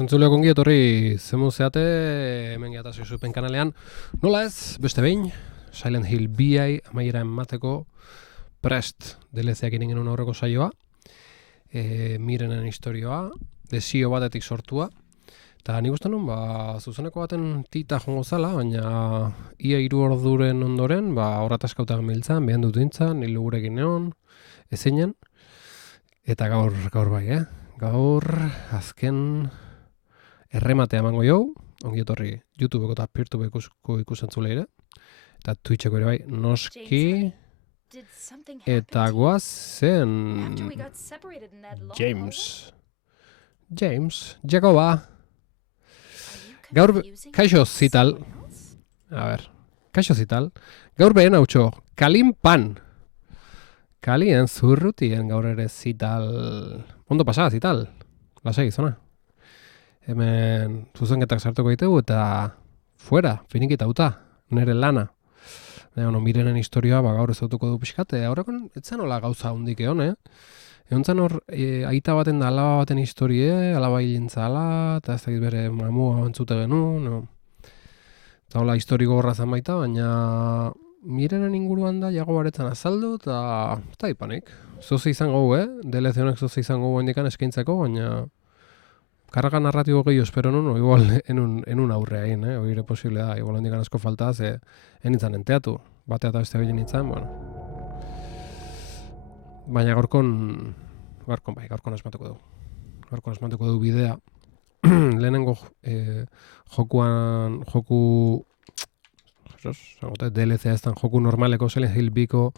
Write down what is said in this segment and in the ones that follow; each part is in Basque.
Entzuleo kongi etorri zemu zeate hemen gehiata zupen kanalean. Nola ez, beste behin, Silent Hill BI amaiera emateko prest DLCak egin genuen aurreko saioa. Mirenen historioa, desio batetik sortua. Eta nik uste nun, zuzeneko baten tita jongo zala, baina ia 3 orduren ondoren, horrataskauta gemiltzan, behan dut dintzan, nilu gurekin egon, ezinen. Eta gaur bai, Gaur, azken errematea emango jau, ongi etorri YouTubeko eta Peertubeko ikusentzuleire, eta Twitcheko ere bai, noski, eta goazen Jacoba. Gaur, kaixo zital, gaur behen hautxo, kalin pan. Kalien zurrutien gaur ere zital. Ondo pasada zital. Lasai gizona. Hemen zuzenketak sartuko ditugu eta fuera, finikita uta, nire lana. Mirenen historioa gaur ez dutuko du pixkate. Horrekon, etzen hola gauza hundik egon, Egon hor, aita baten da alaba baten historie, alaba hilintzala, eta ez dakit bere mamua entzute genuen, no? Eta hola historiko horra zen baita, baina Mirenen inguruan da, jago baretzen azaldu, eta ipanik. Zoze izango DLC honek zoze izango hendikan eskaintzeko, baina karga narratibo gehiago espero nun, igual enun aurrea egin, oire posible da, igual hendikan asko falta, ze enitzan enteatu, batea eta beste behilin nintzen, bueno. Baina gaurkon asmatuko du. Gaurkon asmatuko du bidea. Lehenengo joku DLC eztan joku normaleko Silent Hill biko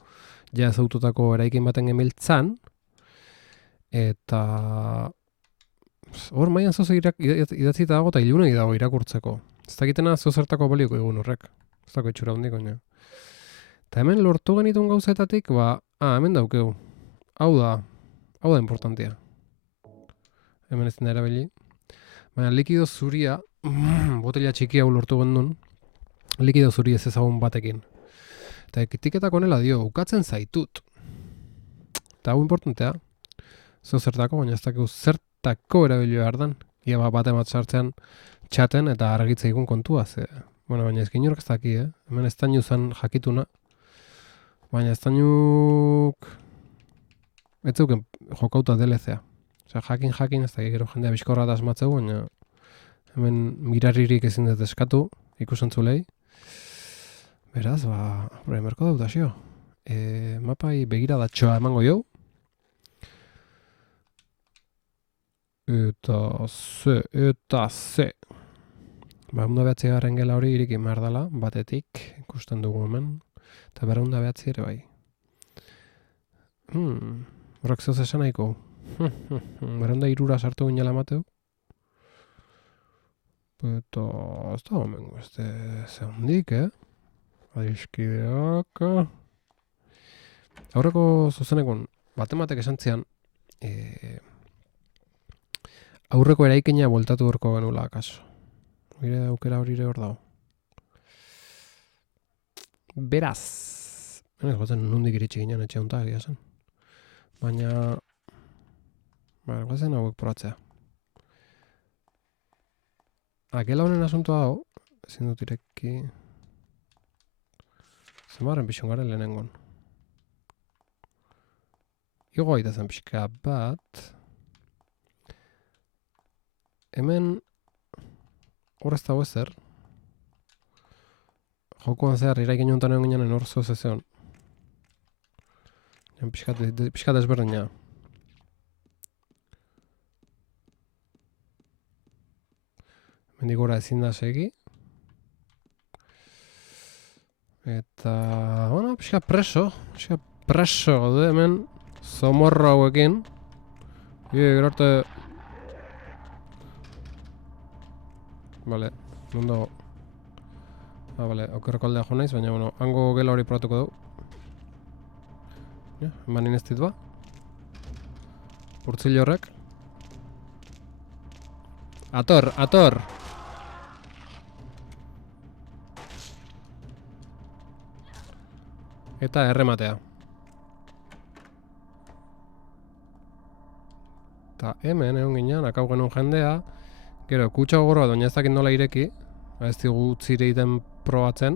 ja ezaututako eraikin baten gemiltzan, eta hor maian zoze idatzita dago eta ilunegi dago irakurtzeko. Ez dakitena zozertako baliko egun horrek. Ez dako itxura hundiko, Eta hemen lortu genitun gauzetatik, hemen daukeu. Hau da importantia. Hemen ez dena erabili. Baina likido zuria, botella txiki hau lortu gendun, likido zuri ez ezagun batekin. Eta etiketak honela dio, ukatzen zaitut. Eta hau importantea, zertako, baina ez dakigu zertako erabili behar dan. Ia bat sartzean txaten eta argitza egun kontua. Baina ez ginork ez daki, Hemen ez dainu zen jakituna. Baina ez dainuk ez zeuken jokauta DLC-a. Jakin ez dakik gero jendea bizkorra da asmatzeu, baina hemen miraririk ezin dut eskatu ikusentzulei. Beraz, emerko daudazio. Mapai begiradatxoa emango jau. Eta ze. Berrehunda behatzi garren gela hori irikin behar dela, batetik, ikusten dugu hemen. Eta berrehunda behatzi ere bai. Horrek zehoz esan nahiko. Berrehunda 3 sartu ginela emateu. Eta ez da homengo, ez ze hondik, Adizkideak. Aurreko zuzenekon, batematek esan zian, aurreko eraikina bueltatu horko genula akaso. Gire aukera hori ere hor dago. Beraz, gozen nundik iritsi ginen etxe hontak egia zen. Baina, gozen hauek poratzea. Akela honen asuntoa hau, ezin dut ireki. Zenbarren pixon garen lehenengon. Igo gaita zen pixka bat. Hemen hor ez dago ezer. Jokuan zehar iraikin jontan egon ginen hor zoz ezeon. Pixka desberdina. Mendik gora ezin da segi. Eta, pixka preso gaude hemen, zomorro hauekin. Gero arte... Bale, nondo... Okerreko aldea jo naiz, baina, hango gela hori probatuko dugu. Eman inestit ba. Urtzil horrek. Ator! Eta errematea. Eta hemen egon ginean, akau genuen jendea, Gero, kutsa gogorra baina ez dakit nola ireki. Ez digu utzire iten probatzen.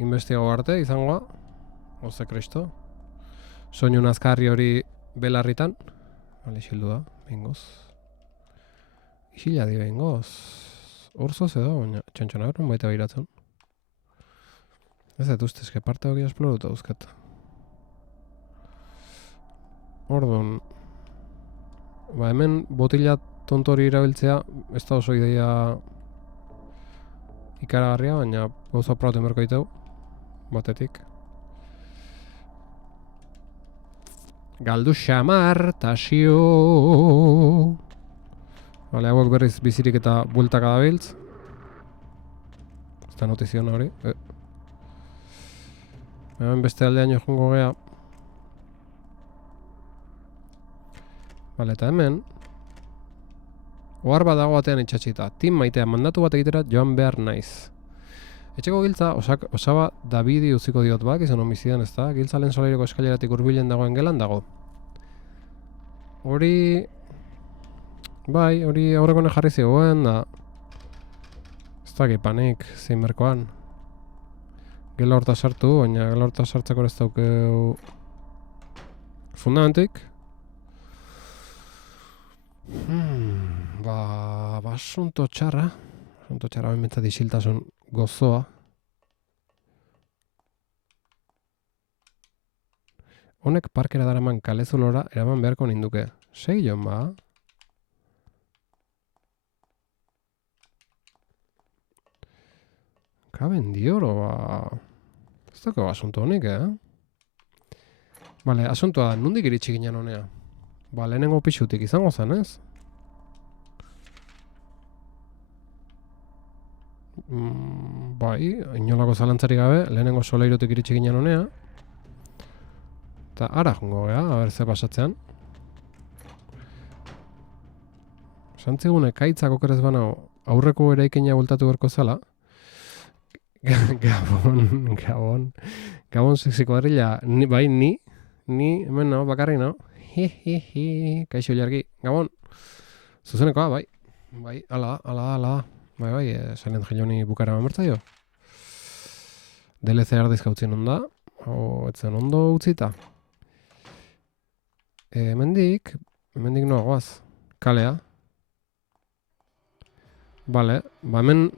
Investigago arte izangoa. Oze kristo. Soinu nazkarri hori belarritan. Bale, isildu da, behingoz. Isila di behingoz. Urzoz edo, baina txontxona berun baita behiratzen. Ez dut ustezke parte hori esploruta duzket. Orduan, ba hemen botila tontori irabiltzea, ez da oso ideia ikaragarria, baina gauza prauten berko ditu, batetik. Galdu xamar, tasio. Bale, hauek berriz bizirik eta bueltaka dabiltz. Ez da notiziona hori. Hemen beste aldean joango gea. Bale, eta hemen ohar bat dago batean itxatxita. Tim maitea mandatu bat egitera joan behar naiz. Etxeko giltza osaba Davidi utziko diot bak, izan homizidan ez da. Giltza lehen solaireko eskaileratik hurbilen dagoen gelan dago. Hori... Bai, hori aurrekone jarri zegoen da... Ez da panik zein berkoan. Gela horta sartu, baina gela horta sartzeko ez daukeu... Fundamentik. Ba asunto txarra. Asunto txarra benbentzat isiltasun gozoa. Honek parkera daraman kalezulora eraman beharko ninduke. Segi joan ba. Kaben dioro ba. Ez dago asunto honik, Bale, asuntoa da, nondik iritsi ginen honea? Ba, lehenengo pixutik izango zen, ez? Bai, inolako zalantzari gabe, lehenengo soleirotik iritsi ginen honea. Eta ara jongo gea, haber ze pasatzean. Santzigune kaitzak okerez banao aurreko eraikina bultatu berko zala. Gabon sexiko herrila, bai, ni, hemen nao, bakarri nao. Kaixo jargi, Gabon. Zuzenekoa, bai. Bai, ala da. Bai, Silent Hill honi bukara mamertza jo. DLC ardizka utzien onda, etzen ondo utzita. Hemendik noa goaz. Kalea. Bale, ba hemen,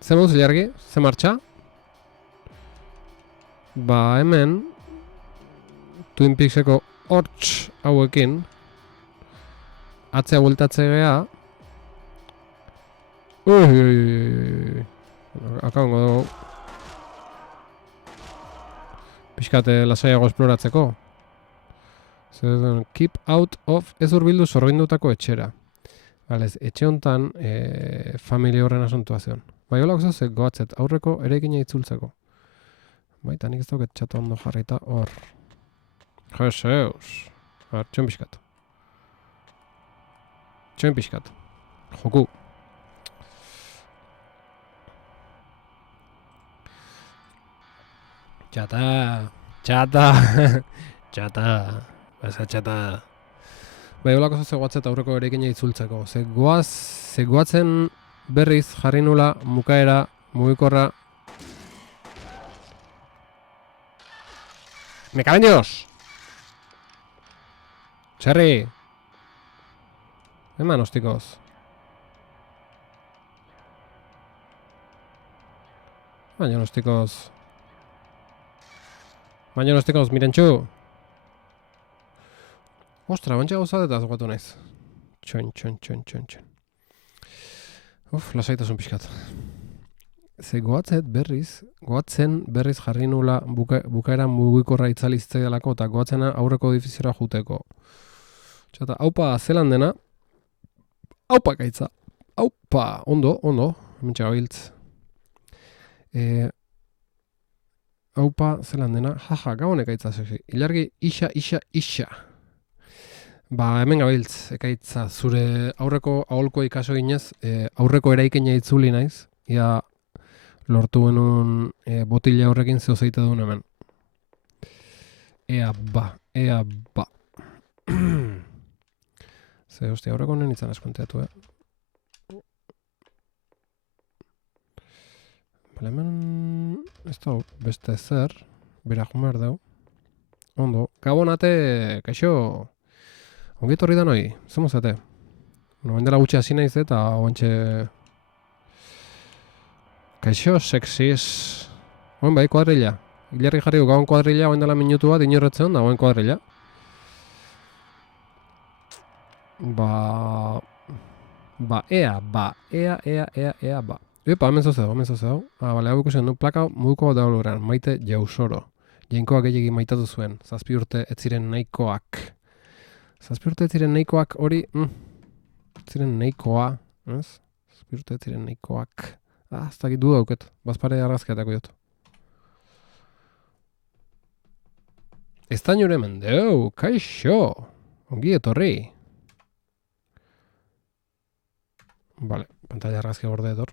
ze mauz jargi, ze martxa? Ba hemen, Twin Peakseko hortz hauekin atzea bueltatze gea. Akabango dugu pixkate lasaiago esploratzeko. Keep out of ez urbildu sorbindutako etxera. Balez, etxe hontan familia horren asuntua zion. Bai, hola gozaz, goatzet aurreko eraikina itzultzeko. Baita nik ez dauket txatu ondo jarrita hor. Jeseus. Txon pixkat. Joku. Txata. Baza txata. Bai, holako zegoatzet aurreko eraikina itzultzeko. Zegoatzen berriz jarri nula mukaera, mugikorra. Me caben Dios! Cherry! Eman hostikoz. Baina hostikoz, mirentxu! Ostra, bantxa gauzatetaz guatu naiz. Txon. Lasaitasun pixkat. Goatzen berriz jarri nula bukaera mugikorra itzali zitzaidalako eta goatzena aurreko edifiziora juteko. Txata, haupa zelan dena. Haupa gaitza. Haupa, ondo, hementxe gabiltz. Haupa zelan dena. Jaja, gabonek gaitza sexi. Ilargi, isa. Ba, hemen gabiltz, ekaitza, zure aurreko aholko ikaso ginez, aurreko eraikina itzuli naiz, ia lortu genuen botila horrekin zeo zeite duen hemen. Ea ba. Ze, hostia, aurreko honen izan eskonteatu, Bale, hemen ez da beste zer, bera jumar dau. Ondo, gabonate, kaixo, ongitorri da noi, zemuzate. Bueno, dela gutxi hasi naiz eta oantxe... Kaixo, sexiz. Oen bai, kuadrilla. Hilerri jarri gabon kuadrilla, oen dela minutu bat, inorretzen da, oen kuadrilla. Ba, ea. Epa, hemen zozeo. Bale, hau ikusten du, plaka muguko bat dago lurrean, Maite Jausoro. Jainkoak gehiagin maitatu zuen, 7 urte ez ziren nahikoak. 7 urte ez ziren nahikoak hori, ez ziren nahikoa, ez? 7 urte ez ziren nahikoak. Ez dakit du dauket, bazpare argazkiatako jot. Ez da nire mendeu, kaixo, ongi etorri. Vale, pantalla argazki gorde etor.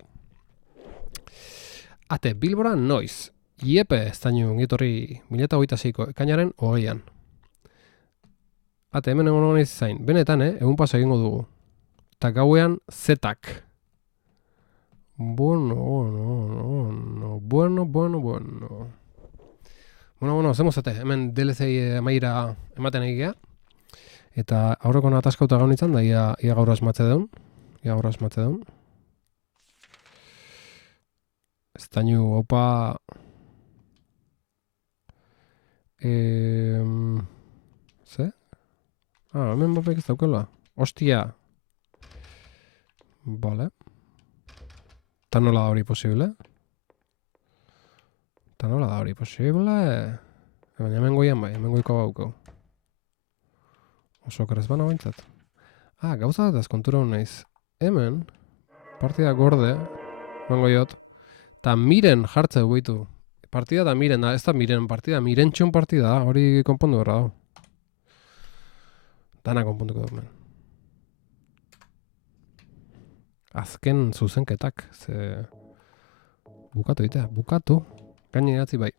Ate, Bilbora noiz. Iepe, ez da nire ongitorri 2026ko ekainaren 20an. Ate, hemen egon naiz zain. Benetan, egun paso egingo dugu. Eta gauean zetak. Bueno, zemuzate, hemen DLC amaira ematen egitea. Eta aurreko ataskauta gaun izan, da ia gaur asmatze deun. Ez da nio, opa... Ze? Hemen bopek ez daukela. Ostia. Vale. Ta nola da hori posible? Baina hemen goian bai, hemen goiko gaukau. Oso kerez bana baintzat. Gauza da kontura hon naiz. Hemen, partida gorde, hemen goiot, eta miren jartze guitu. Partida da miren, ez da miren partida, mirentxun partida da, hori konpondu berra dago. Dana konponduko dut, men. Azken zuzenketak, ze... Bukatu. Gaine idatzi bai.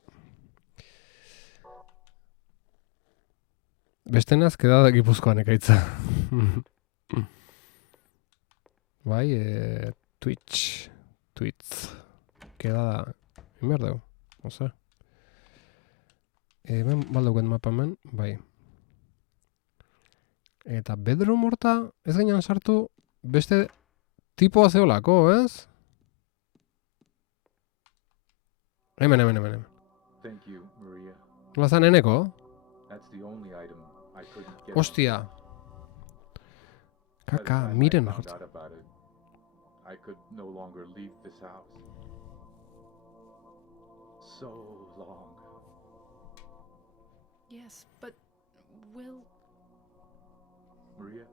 Bestenaz, kedada Gipuzkoan ekaitza. Bai, Twitch. Kedada... Inber dugu, oza. Hemen baldauken mapamen, bai. Eta bedroom horta, ez gainan sartu, beste tipoa zeolako, ez? Hemen. Thank you, Maria. Lazan eneko? That's the only item I couldn't get. Ostia. By the Kaka, time miren I found jartze. out about it, I could no longer leave this house. So long. Yes, but will... Maria,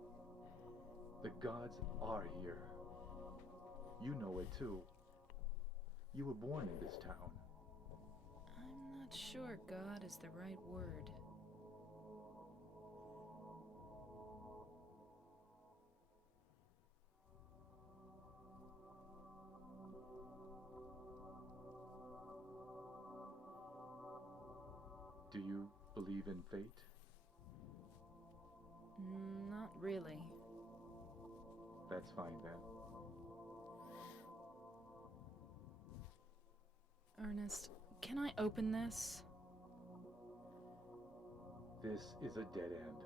the gods are here. You know it too. You were born in this town. I'm not sure God is the right word. Do you believe in fate? Not really. That's fine then. Ernest, can I open this? This is a dead end.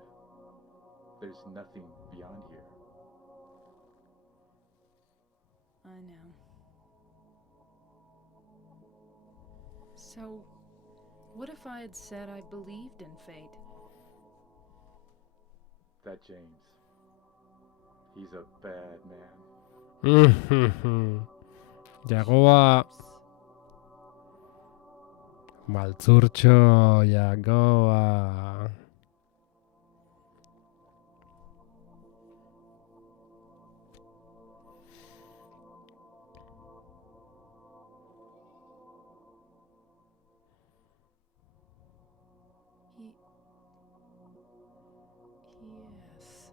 There's nothing beyond here. I know. So, what if I had said I believed in fate? That James. He's a bad man. Jagoa... Maltzurtxo, Jagoa... Yes.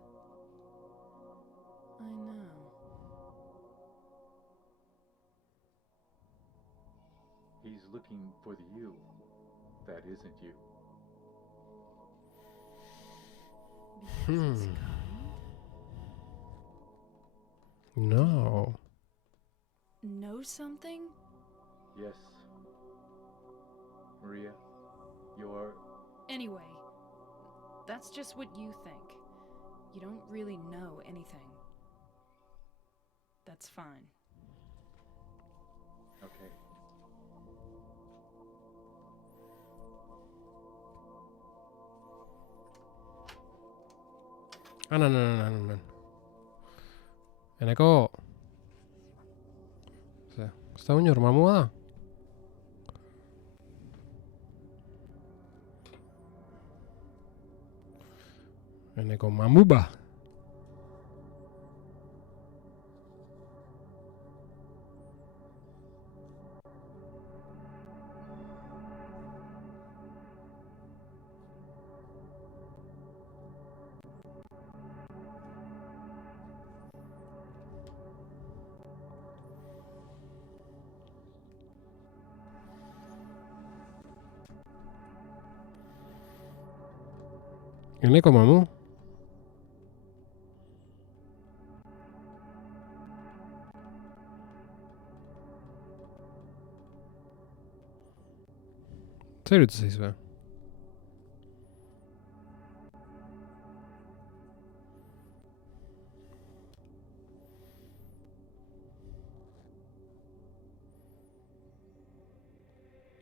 I know. He's looking for the you that isn't you. Because it's kind? No. Know something? Yes. Maria, you're... Anyway, that's just what you think. You don't really know anything. That's fine. Okay. No. Eneko... Ze, ez da uinor mamua da? Eneko mamuba. Eneko mamu. Zer iruditzen zaizue?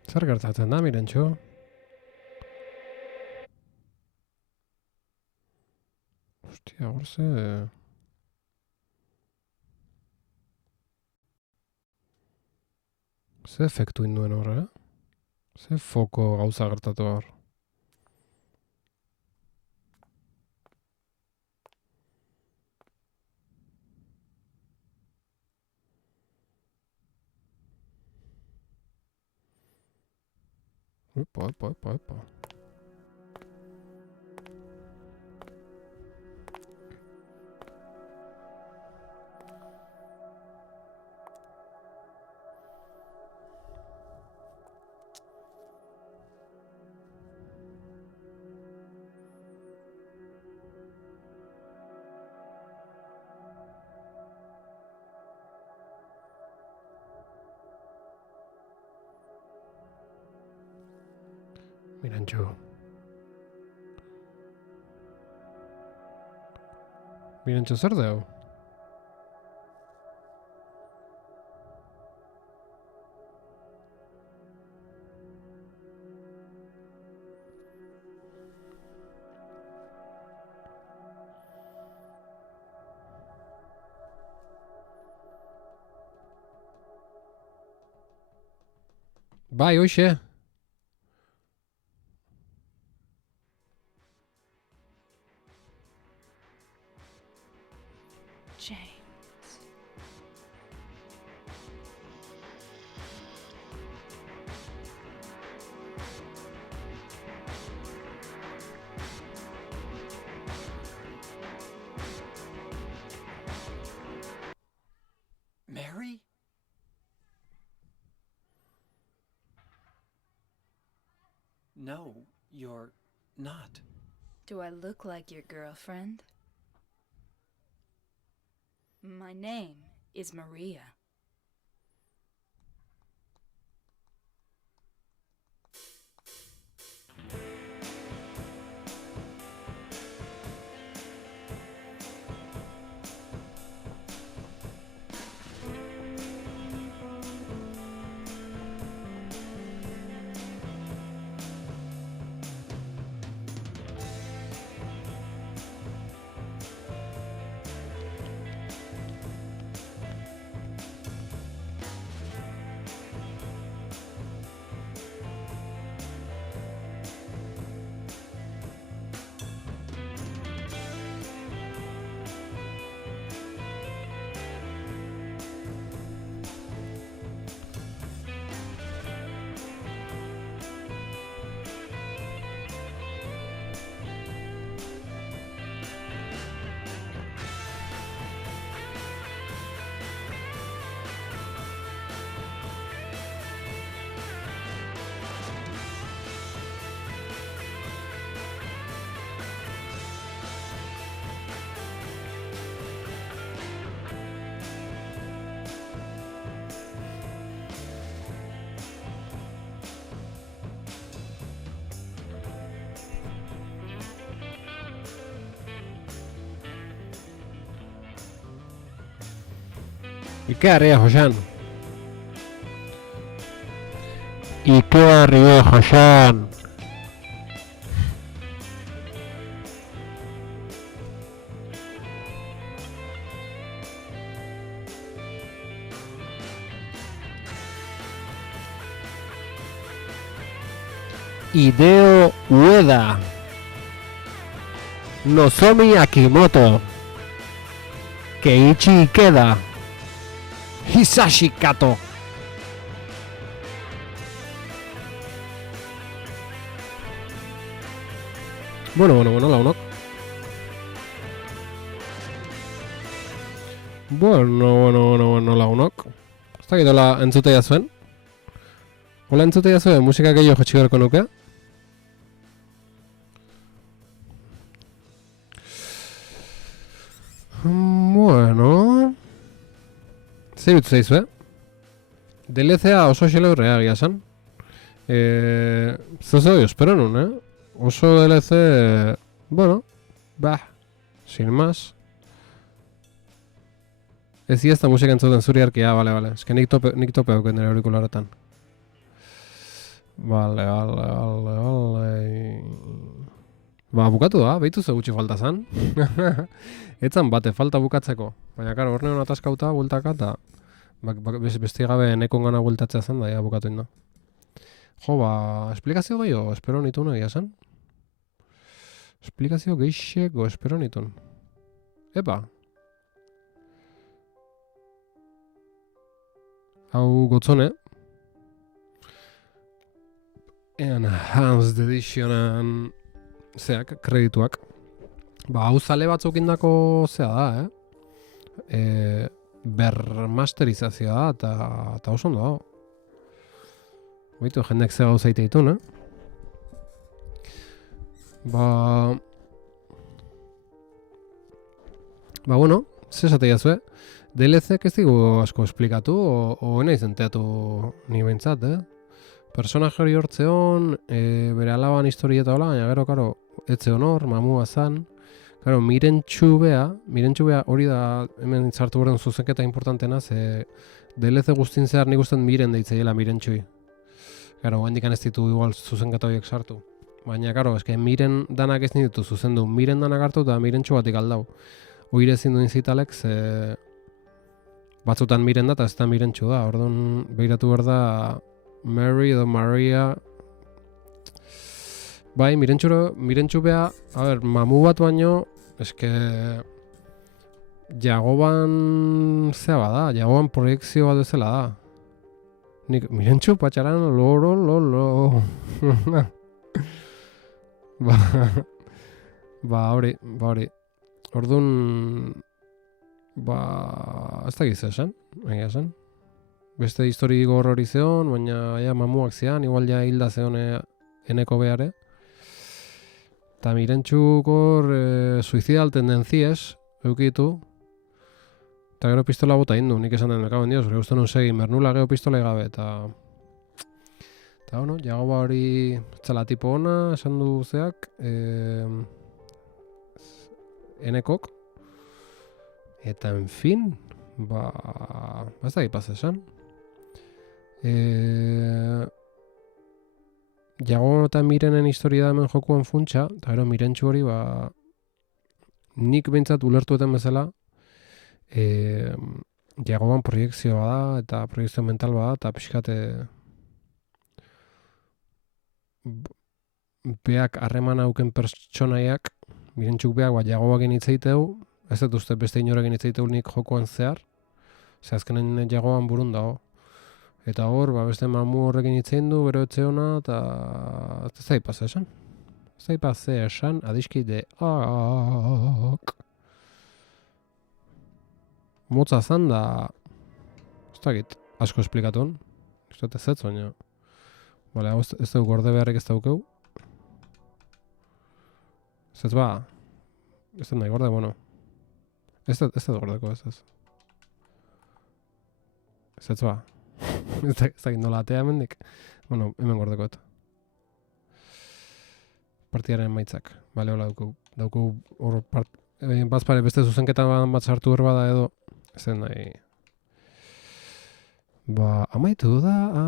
Zer gertatzen da, Mirentxo? Ostia, hor ze... Ze efektu induen hor, eh? Ze foko gauza gertatu hor. Epa. Mirentxo. Mirentxo, zer da hau? Bai, hoxe. James. Mary? No, you're not. Do I look like your girlfriend? My name is Maria. Ikea Ria Josan. Ikea Ria Josan. Hideo Ueda. Nozomi Akimoto. Keiichi Ikeda. Hisashi Kato. Bueno, launok. Bueno, launok. Ez dakit hola entzutea zuen. Hola entzutea zuen musika gehiago jatxik beharko nuke. Bueno... Zer dut zaizu, DLC-a oso xeleurrea egia esan. Zozo, espero nun, Oso DLC... Bueno, sin más. Ez da musika entzuten zuri arkia, vale. Ez que nik tope auken nire aurikularetan. Vale. Bukatu da, behitu ze gutxi falta zan. Etzan bate, falta bukatzeko. Baina, karo, horne hona ataskauta, bueltaka, eta besti gabe nekon gana bueltatzea zen, da, bukatu inda. Jo, esplikazio gehiago, espero nituen egia zen. Esplikazio geixeko, espero nituen. Epa! Hau gotzone. Enhanced Editionan zeak, kredituak. Hau zale batzuk indako zea da, bermasterizazioa da, eta oso ondo da. Baitu, jendek ze gauza ite ditun, bueno, ze esate jazue, DLC-ek ez digu asko esplikatu, o nahi zenteatu ni behintzat, Personaje hori hortzeon, bere alaban historieta hola, baina gero, karo, etze honor, mamua zan. Karo, Mirentxu bea hori da hemen sartu borden zuzenketa importantena, ze DLC guztin zehar nik usten miren deitzeiela Mirentxui. Karo, hendikan ez ditu igual zuzenketa horiek sartu. Baina, karo, eske miren danak ez ditu zuzendu, miren danak hartu eta Mirentxu batik aldau. Oire ezin duen zitalek, ze batzutan miren da eta ez da Mirentxu da, orduan behiratu behar da Mary edo Maria. Bai, Mirentxu bea, mamu bat baino, eske Jagoban zea bada, Jagoban proiekzio bat bezala da. Nik Mirentxu patxaran loro. Hori. Orduan, ez da gizu esan, egia esan. Beste histori gogor hori zeon, baina ja mamuak zean, igual ja hilda zeon eneko beare. Eta Mirentxuk hor suizidal tendentziez, eukitu. Eta gero pistola bota indu, nik esan den mekaben dios, gure guztu nun segin, bernula gero pistola gabe, eta bueno, Jagoba hori txala tipo ona, esan du zeak, enekok. Eta, en fin, ez da gipaz esan. Jagoba eta Mirenen historia da hemen jokuan funtsa, eta gero Mirentxu hori, nik behintzat ulertuetan bezala, Jagoban proiekzioa da, eta proiekzio mental bada, eta pixkate beak harreman hauken pertsonaiak, Mirentxuk beak Jagobakin hitzeiteu, ez dut uste beste inorekin hitzeiteu nik jokuan zehar, ze azkenen Jagoban burun dago. Eta hor, beste mamu horrekin hitzein du, bero etxe hona, eta ez da ipaz esan. Ez da ipaz esan, adiskideak. Motza zan da, ez dakit, asko esplikatun. Ez dut ez baina. Bale, hau ez dugu gorde beharrik ez daukeu. Ez dut nahi gorde, bueno. Ez dut gordeko, ez. Ez dakit nola atea hemendik. Bueno, hemen gordeko eta. Partiaren maitzak. Bale, hola dauku hor bazpare beste zuzenketa bat sartu behar bada edo. Ez den nahi. Ba, amaitu da.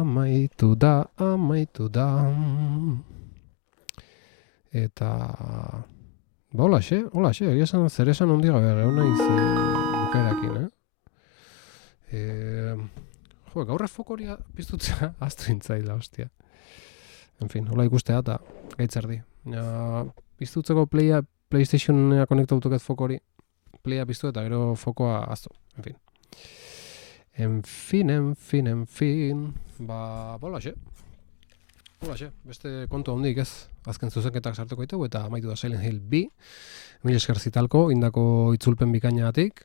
Eta... Ba, holaxe, egia esan zer esan hondi gabe, gero naiz bukaerakin, Jo, gaurre fokoria piztutzea aztu intzaila, hostia. En fin, hola ikustea eta gaitzerdi. Ja, piztutzeko PlayStationea konektautuket fokori, Playa piztu eta gero fokoa aztu, en fin. Ba, holaxe, beste kontu handik ez. Azken zuzenketak sartuko ditugu eta amaitu da Silent Hill 2. Mil esker zitalko, indako itzulpen bikainatik.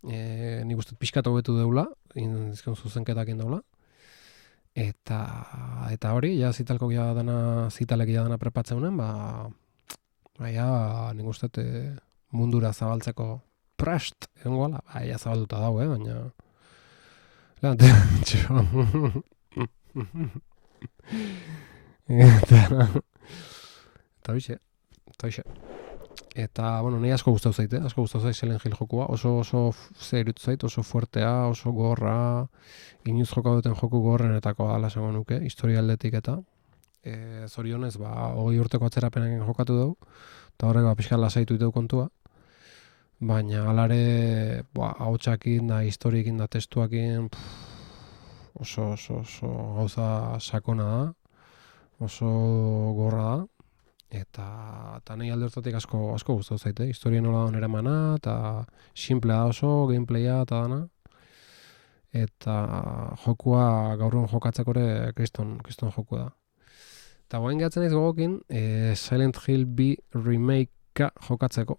Nik uste pixkat hobetu deula, izkion zuzenketak indaula. Eta hori, ja zitalek ja dana prepatzeunen, nik uste mundura zabaltzeko prest, egongoala, ja zabalduta dago, baina... Eta hoxe. Eta, bueno, nahi asko gustatu zait, asko gustatu zait Silent Hill jokua, oso zeritu zait, oso fuertea, oso gorra, inoiz joka duten joku gorrenetakoa dela esango nuke, historia aldetik eta zorionez, 20 urteko atzerapenekin jokatu dugu, eta horrek pixka lasaitu ditu kontua, baina alare, ahotsakin da, historiekin da, testuakin, oso gauza sakona da, oso gorra da, eta nahi alde hortatik asko gustatu zaite, historia nola da eramana, eta simplea da oso, gameplaya eta dana, eta jokua gaurren jokatzeko ere kriston jokua da. Eta guain gehatzen naiz gogokin, Silent Hill 2 remake-a jokatzeko,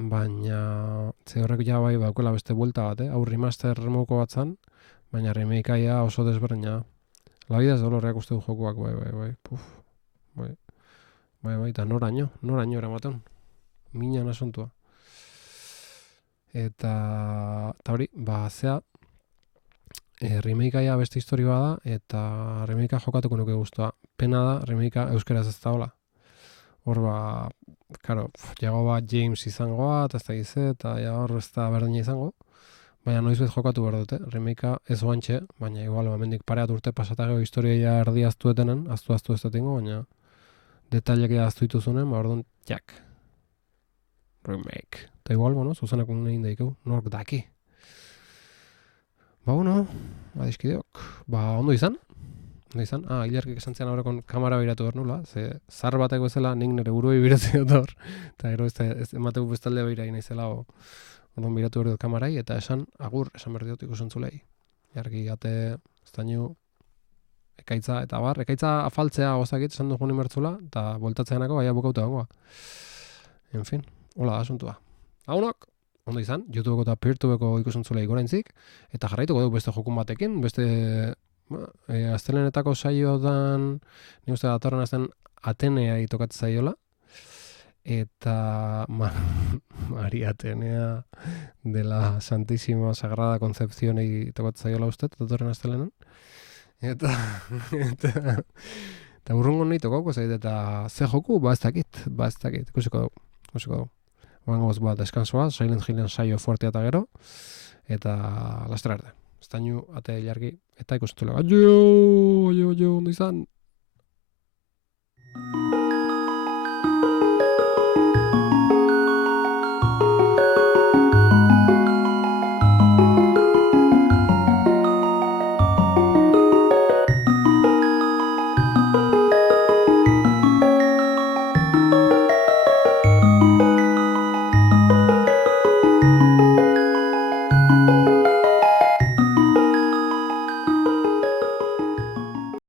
baina ze horrek ja bai baukela beste buelta bat, hau remaster remoko bat zan, baina remake-a oso desberdina. La vida es dolorreak uste du jokuak, bai, eta noraino eramaten, minan asuntua. Eta hori, zea, remake-a beste historia da, eta remake-a jokatuko nuke guztua. Pena da, remake-a euskeraz ez da hola. Hor karo, jago James izangoa, eta ez da gize, eta hor ez da berdina izango. Baina noiz bet jokatu behar dute, remake-a ez oantxe, baina igual, mendik pareat urte pasatageo historia erdi aztuetenen, aztu ez da tingo, baina detailek aztu dituzunen, orduan, jak. Remake. Eta igual, zuzenako nahi daikeu, nork daki. Dizkideok. Ondo izan? Ilarkik esan zian horrekon kamera biratu behar nula, ze zar bateko ezela nik nire buruei biratzen dut hor, eta gero ez emateu bestaldea behira naizela, orduan biratu behar dut kamerai, eta esan behar dut ikusentzulei. Ilarki gate, ez dañu, ekaitza, eta ekaitza afaltzea gozakit, esan dugu nimertzula, eta voltatzeanako baina bukauta gongoa. En fin, hola da asuntua. Aunok! Ondo izan, YouTubeko eta Peertubeko ikusentzulei goraintzik, eta jarraituko dugu beste jokun batekin, beste aztelenetako saioan, nik uste datorren azten Atenea itokatzen zaiola, eta Maria Atenea de la Santísima Sagrada Concepción itokatzen zaiola uste, datorren aztelenan, eta urrungo nahi tokauko zait, eta ze joku, ez dakit, ikusiko dugu. Oango deskansoa, Silent Hillen saio fuertea eta gero, eta lastera arte. Estainu, ate jargi, eta ikusentzulego. Aio, ondo izan!